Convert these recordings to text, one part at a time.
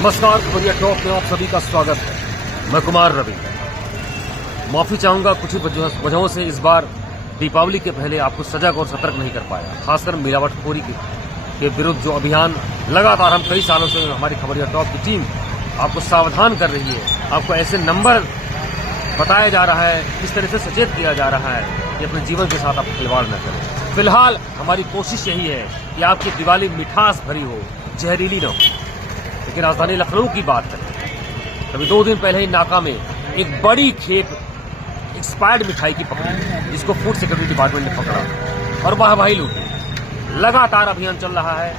नमस्कार, खबरिया टॉप में आप सभी का स्वागत है। मैं कुमार रवि। माफी चाहूंगा, कुछ ही वजहों से इस बार दीपावली के पहले आपको सजग और सतर्क नहीं कर पाया। खासकर मिलावटखोरी के विरुद्ध जो अभियान लगातार हम कई सालों से हमारी खबरिया टॉप की टीम आपको सावधान कर रही है। आपको ऐसे नंबर बताया जा रहा है, इस तरह से सचेत किया जा रहा है कि अपने जीवन के साथ आप खिलवाड़ न करें। फिलहाल हमारी कोशिश यही है कि आपकी दिवाली मिठास भरी हो, जहरीली न हो। लेकिन राजधानी लखनऊ की बात करें, अभी 2 दिन पहले ही नाका में एक बड़ी खेप एक्सपायर्ड मिठाई की पकड़ी, जिसको फूड सिक्योरिटी डिपार्टमेंट ने पकड़ा और वाहवाही लूटी। लगातार अभियान चल रहा है,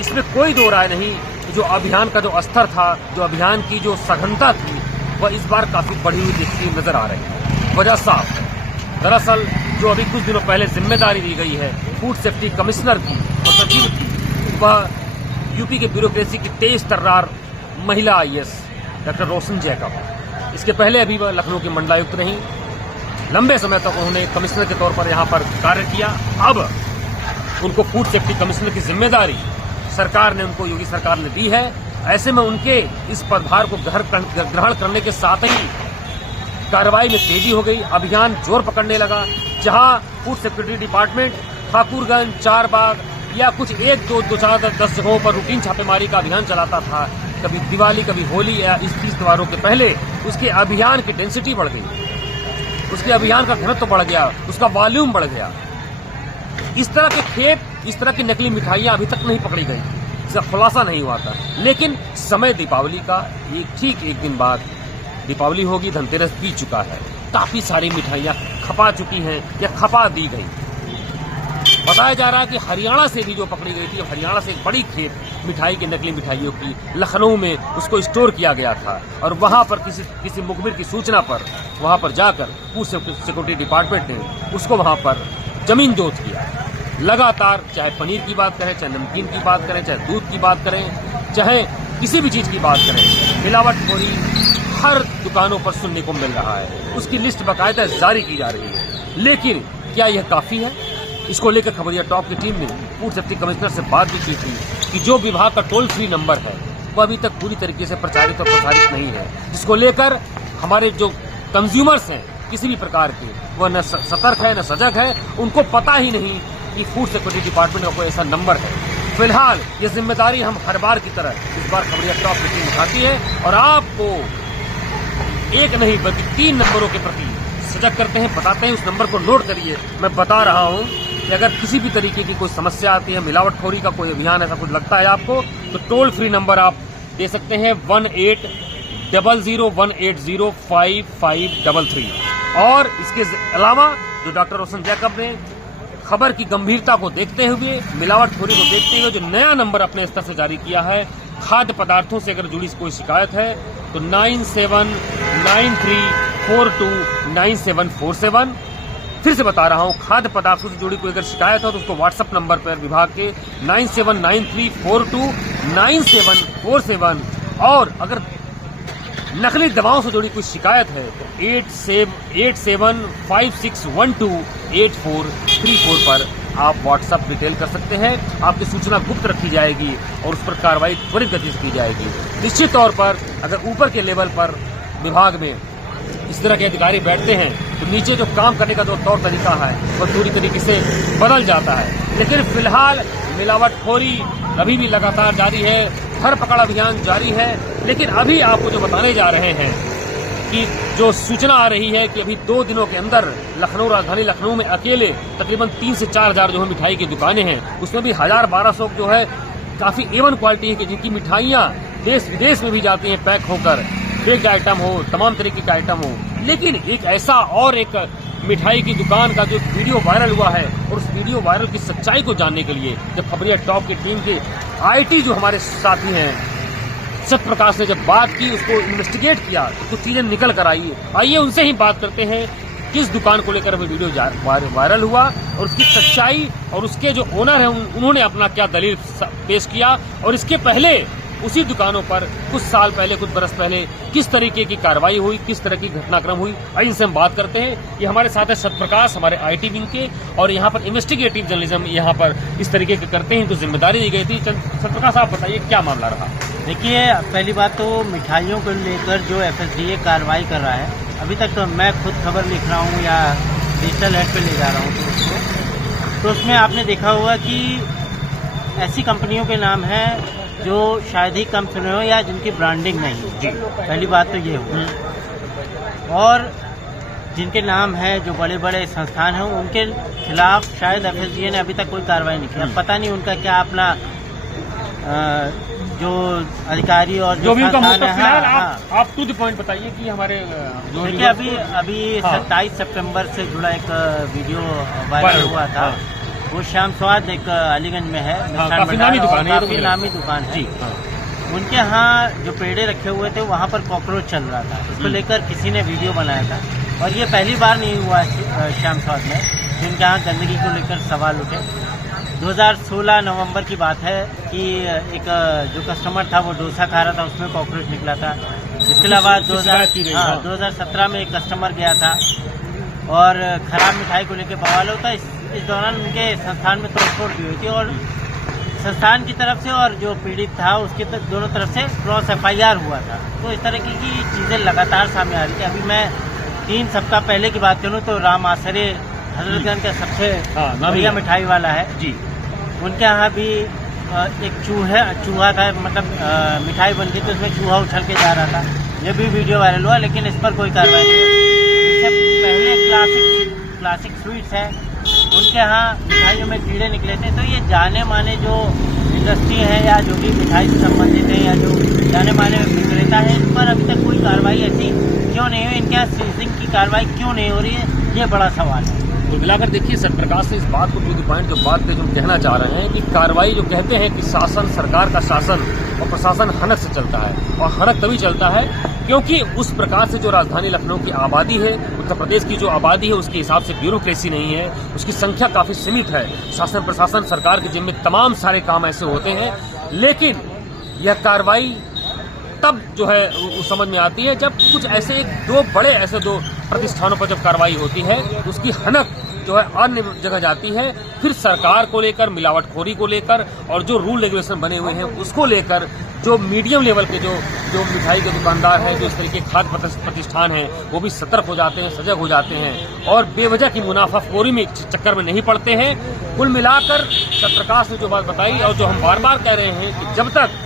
इसमें कोई दो राय नहीं। जो अभियान का जो स्तर था, जो अभियान की जो सघनता थी, वह इस बार काफी बढ़ी हुई दिखती नजर आ रही है। वजह साफ है। दरअसल जो अभी कुछ दिनों पहले जिम्मेदारी दी गई है फूड सेफ्टी कमिश्नर की और सचिव की, वह यूपी के ब्यूरोक्रेसी की तेज तर्रार महिला आईएएस डॉक्टर रोशन जैकब। इसके पहले अभी वह लखनऊ के मंडलायुक्त रहीं। लंबे समय तक उन्होंने कमिश्नर के तौर पर यहां पर कार्य किया। अब उनको फूड सेफ्टी कमिश्नर की जिम्मेदारी सरकार ने उनको, योगी सरकार ने दी है। ऐसे में उनके इस पदभार को ग्रहण करने के साथ ही कार्रवाई में तेजी हो गई। अभियान जोर पकड़ने लगा। जहां food security department Thakurganj, Charbagh या कुछ 1, 2, 4, 10 जगहों पर रूटीन छापेमारी का अभियान चलाता था, कभी दिवाली कभी होली या इस तीज त्योहारों के पहले, उसके अभियान की डेंसिटी बढ़ गई, उसके अभियान का घनत्व बढ़ गया, उसका वॉल्यूम बढ़ गया। इस तरह के खेप, इस तरह की नकली मिठाइयां अभी तक नहीं पकड़ी गई, इसका खुलासा नहीं हुआ था। लेकिन समय दीपावली का ठीक एक दिन बाद दीपावली होगी, धनतेरस बीत चुका है। काफी सारी मिठाइयां खपा चुकी हैं या खपा दी गई। बताया जा रहा है कि हरियाणा से भी जो पकड़ी गई थी, हरियाणा से एक बड़ी खेप मिठाई की, नकली मिठाइयों की लखनऊ में उसको स्टोर किया गया था और वहां पर किसी मुखबिर की सूचना पर वहां पर जाकर फूड सिक्योरिटी डिपार्टमेंट ने उसको वहां पर जमीन दोज किया। लगातार चाहे पनीर की बात करें, चाहे नमकीन की बात करें, चाहे दूध की बात करें, चाहे किसी भी चीज की बात करें, मिलावटखोरी हर दुकानों पर सुनने को मिल रहा है। उसकी लिस्ट बाकायदा जारी की जा रही है। लेकिन क्या यह काफी है? इसको लेकर खबरिया टॉप की टीम ने फूड सेफ्टी कमिश्नर से बात भी की थी कि जो विभाग का टोल फ्री नंबर है वह अभी तक पूरी तरीके से प्रचारित और प्रसारित नहीं है, जिसको लेकर हमारे जो कंज्यूमर्स हैं किसी भी प्रकार के, वह न सतर्क है न सजग है। उनको पता ही नहीं कि फूड सिक्योरिटी डिपार्टमेंट का कोई ऐसा नंबर है। फिलहाल ये जिम्मेदारी हम हर बार की तरह इस बार खबरिया टॉप की टीम उठाती है और आपको एक नहीं बल्कि 3 नंबरों के प्रति सजग करते हैं, बताते हैं। उस नंबर को नोट करिए। मैं बता रहा हूं कि अगर किसी भी तरीके की कोई समस्या आती है, मिलावटखोरी का कोई अभियान ऐसा कुछ लगता है आपको, तो टोल फ्री नंबर आप दे सकते हैं 1800-180-5533। और इसके अलावा जो डॉक्टर रोशन जैकब ने खबर की गंभीरता को देखते हुए, मिलावटखोरी को देखते हुए जो नया नंबर अपने स्तर से जारी किया है, खाद्य पदार्थों से अगर जुड़ी कोई शिकायत है तो 9793429747। फिर से बता रहा हूं, खाद्य पदार्थों से जुड़ी कोई अगर शिकायत हो तो उसको व्हाट्सएप नंबर पर विभाग के 9793429747। और अगर नकली दवाओं से जुड़ी कोई शिकायत है तो 8756128434 पर आप व्हाट्सएप डिटेल कर सकते हैं। आपकी सूचना गुप्त रखी जाएगी और उस पर कार्रवाई त्वरित गति से की जाएगी। निश्चित तौर पर अगर ऊपर के लेवल पर विभाग में इस तरह के अधिकारी बैठते हैं तो नीचे जो काम करने का जो तौर तरीका है वह पूरी तरीके से बदल जाता है। लेकिन फिलहाल मिलावटखोरी अभी भी लगातार जारी है, धर पकड़ अभियान जारी है। लेकिन अभी आपको जो बताने जा रहे हैं कि जो सूचना आ रही है कि अभी 2 दिनों के अंदर लखनऊ, राजधानी लखनऊ में अकेले तकरीबन 3 से 4 हजार जो है मिठाई की दुकानें हैं, उसमें भी 1000-1200 जो है काफी A1 क्वालिटी है कि जिनकी मिठाइयां देश विदेश में भी जाती हैं पैक होकर, बेक्ड आइटम हो, तमाम तरीके का आइटम हो। लेकिन एक ऐसा और एक मिठाई की दुकान का जो वीडियो वायरल हुआ है, और उस वीडियो वायरल की सच्चाई को जानने के लिए जब खबरिया टॉप की टीम के IT जो हमारे साथी हैं सत्य प्रकाश ने जब बात की, उसको इन्वेस्टिगेट किया तो कुछ चीजें निकल कर आई। आइए उनसे ही बात करते हैं किस दुकान को लेकर वो वीडियो वायरल हुआ और उसकी सच्चाई, और उसके जो ओनर हैं उन्होंने अपना क्या दलील पेश किया, और इसके पहले उसी दुकानों पर कुछ साल पहले, कुछ बरस पहले किस तरीके की कार्रवाई हुई, किस तरह की घटनाक्रम हुई। आइए इनसे हम बात करते हैं। ये हमारे साथ है सत्य प्रकाश, हमारे IT विंग के, और यहाँ पर इन्वेस्टिगेटिव जर्नलिज्म यहाँ पर इस तरीके के करते हैं, तो जिम्मेदारी दी गई थी। सत्य प्रकाश, आप बताइए क्या मामला रहा? देखिए, पहली बात तो मिठाइयों को लेकर जो FSDA कार्रवाई कर रहा है, अभी तक तो मैं खुद खबर लिख रहा हूँ या डिजिटल हेड पे ले जा रहा हूँ तो उसमें आपने देखा होगा कि ऐसी कंपनियों के नाम हैं जो शायद ही कम सुने हो या जिनकी ब्रांडिंग नहीं जी। पहली बात तो ये हुआ, और जिनके नाम है जो बड़े बड़े संस्थान हैं उनके खिलाफ शायद FSDA ने अभी तक कोई कार्रवाई नहीं की। पता नहीं उनका क्या अपना जो अधिकारी और जो भी उनका संस्थान है। आप टू द पॉइंट बताइए कि हमारे देखिए, अभी 27 सितंबर से जुड़ा एक वीडियो वायरल हुआ था। वो श्याम स्वाद एक अलीगंज में है, काफी नामी दुकान है, काफी नामी दुकान है। उनके यहाँ जो पेड़े रखे हुए थे वहाँ पर कॉकरोच चल रहा था। इसको लेकर किसी ने वीडियो बनाया था, और ये पहली बार नहीं हुआ श्याम स्वाद में जिनके यहाँ गंदगी को लेकर सवाल उठे। 2016 नवंबर की बात है कि एक जो कस्टमर था वो डोसा खा रहा था, उसमें कॉकरोच निकला था। इसके अलावा 2017 में एक कस्टमर गया था और खराब मिठाई को लेकर बवाल होता। इस दौरान उनके संस्थान में तोड़फोड़ भी हुई थी, और संस्थान की तरफ से और जो पीड़ित था उसके दोनों तरफ से क्रॉस FIR हुआ था। तो इस तरह की चीज़ें लगातार सामने आ रही थी। अभी मैं 3 सप्ताह पहले की बात करूँ तो राम आसरे हजरतगंज का सबसे बढ़िया मिठाई वाला है जी, उनके यहाँ भी एक चूहा था, मतलब मिठाई बनती थी उसमें चूहा उछल के जा रहा था। ये भी वीडियो वायरल हुआ, लेकिन इस पर कोई कार्रवाई नहीं। इससे पहले क्लासिक स्वीट्स है, उनके यहाँ मिठाइयों में कीड़े निकले थे। तो ये जाने माने जो इंडस्ट्री है या जो भी मिठाई से संबंधित है या जो जाने माने विक्रेता है, इन पर अभी तक कोई कार्रवाई ऐसी क्यों नहीं हुई? इनके यहाँ सीजिंग की कार्रवाई क्यों नहीं हो रही है, ये बड़ा सवाल है। तो मिलाकर देखिए, सत्यप्रकाश से इस बात को टू द पॉइंट जो बात पे जो कहना चाह रहे हैं कि कार्रवाई जो कहते हैं कि शासन, सरकार का शासन और प्रशासन हनक से चलता है, और हनक तभी चलता है क्योंकि उस प्रकार से जो राजधानी लखनऊ की आबादी है, उत्तर प्रदेश की जो आबादी है, उसके हिसाब से ब्यूरोक्रेसी नहीं है, उसकी संख्या काफी सीमित है। शासन, प्रशासन, सरकार के जिम्मे तमाम सारे काम ऐसे होते हैं, लेकिन यह कार्रवाई तब जो है उस समझ में आती है जब कुछ ऐसे दो प्रतिष्ठानों पर जब कार्रवाई होती है, उसकी हनक जो है अन्य जगह जाती है। फिर सरकार को लेकर, मिलावटखोरी को लेकर और जो रूल रेगुलेशन बने हुए हैं उसको लेकर जो मीडियम लेवल के जो मिठाई के दुकानदार हैं, जो इस तरीके के खाद्य प्रतिष्ठान हैं, वो भी सतर्क हो जाते हैं, सजग हो जाते हैं और बेवजह की मुनाफाखोरी में चक्कर में नहीं पड़ते हैं। कुल मिलाकर सत्यप्रकाश ने जो बात बताई और जो हम बार बार कह रहे हैं कि जब तक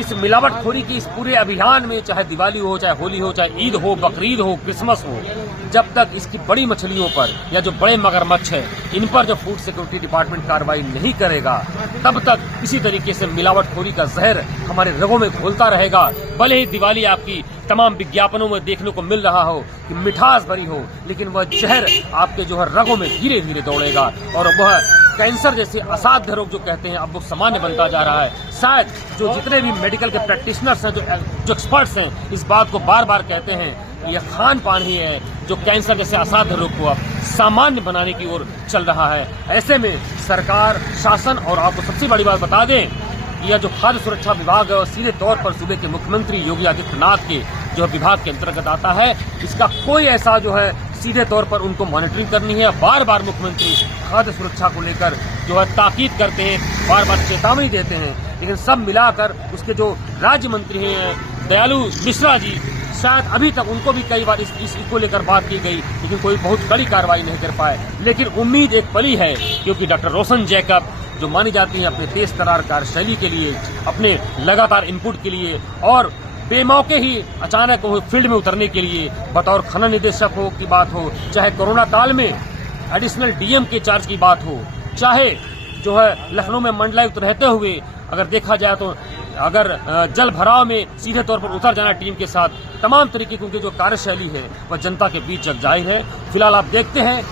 इस मिलावटखोरी की इस पूरे अभियान में, चाहे दिवाली हो, चाहे होली हो, चाहे ईद हो, बकरीद हो, क्रिसमस हो, जब तक इसकी बड़ी मछलियों पर या जो बड़े मगरमच्छ है इन पर जो फूड सिक्योरिटी डिपार्टमेंट कार्रवाई नहीं करेगा, तब तक इसी तरीके से मिलावटखोरी का जहर हमारे रगों में घोलता रहेगा। भले ही दिवाली आपकी तमाम विज्ञापनों में देखने को मिल रहा हो कि मिठास भरी हो, लेकिन वह जहर आपके जो है रगों में धीरे धीरे दौड़ेगा और वह कैंसर जैसे असाध्य रोग जो कहते हैं अब वो सामान्य बनता जा रहा है। शायद जो जितने भी मेडिकल के प्रैक्टिशनर्स हैं, जो एक्सपर्ट्स हैं, इस बात को बार बार कहते हैं, यह खान पान ही है जो कैंसर जैसे असाध्य रोग को अब सामान्य बनाने की ओर चल रहा है। ऐसे में सरकार, शासन और आपको सबसे बड़ी बात बता दें, यह जो खाद्य सुरक्षा विभाग है सीधे तौर पर सूबे के मुख्यमंत्री योगी आदित्यनाथ के जो विभाग के अंतर्गत आता है, इसका कोई ऐसा जो है सीधे तौर पर उनको मॉनिटरिंग करनी है। बार बार मुख्यमंत्री खाद्य सुरक्षा को लेकर जो है ताकीद करते हैं, बार बार चेतावनी देते हैं, लेकिन सब मिलाकर उसके जो राज्य मंत्री हैं दयालु मिश्रा जी, शायद अभी तक उनको भी कई बार इसको लेकर बात की गई, लेकिन कोई बहुत कड़ी कार्रवाई नहीं कर पाए। लेकिन उम्मीद एक पली है, क्योंकि डॉक्टर रोशन जैकब जो मानी जाती है अपने तेज तरार कार्यशैली के लिए, अपने लगातार इनपुट के लिए और बेमौके ही अचानक वो फील्ड में उतरने के लिए, बतौर खनन निदेशक हो की बात हो, चाहे कोरोना काल में एडिशनल डीएम के चार्ज की बात हो, चाहे जो है लखनऊ में मंडलायुक्त रहते हुए अगर देखा जाए तो अगर जल भराव में सीधे तौर पर उतर जाना टीम के साथ, तमाम तरीके की उनकी जो कार्यशैली है वह जनता के बीच जग जाहिर है। फिलहाल आप देखते हैं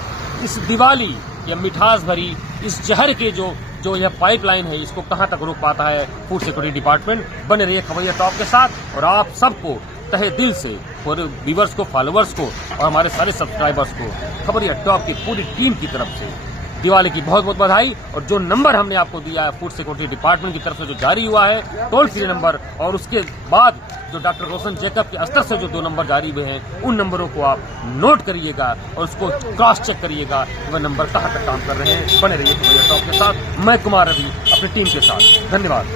इस दिवाली या मिठास भरी इस जहर के जो यह पाइपलाइन है, इसको कहां तक रोक पाता है फूड सिक्योरिटी डिपार्टमेंट। बने रहिए खबरिया टॉप के साथ और आप सबको तहे दिल से, पूरे व्यूवर्स को, फॉलोअर्स को और हमारे सारे सब्सक्राइबर्स को खबरिया टॉप की पूरी टीम की तरफ से दिवाली की बहुत बहुत बधाई। और जो नंबर हमने आपको दिया है फूड सिक्योरिटी डिपार्टमेंट की तरफ से जो जारी हुआ है टोल फ्री नंबर, और उसके बाद जो डॉक्टर रोशन जैकब के स्तर से जो 2 नंबर जारी हुए हैं, उन नंबरों को आप नोट करिएगा और उसको क्रॉस चेक करिएगा कि वह नंबर कहां तक काम कर रहे हैं। बने रहिए खबरिया टॉप के साथ, मैं कुमार रवि अपनी टीम के साथ। धन्यवाद।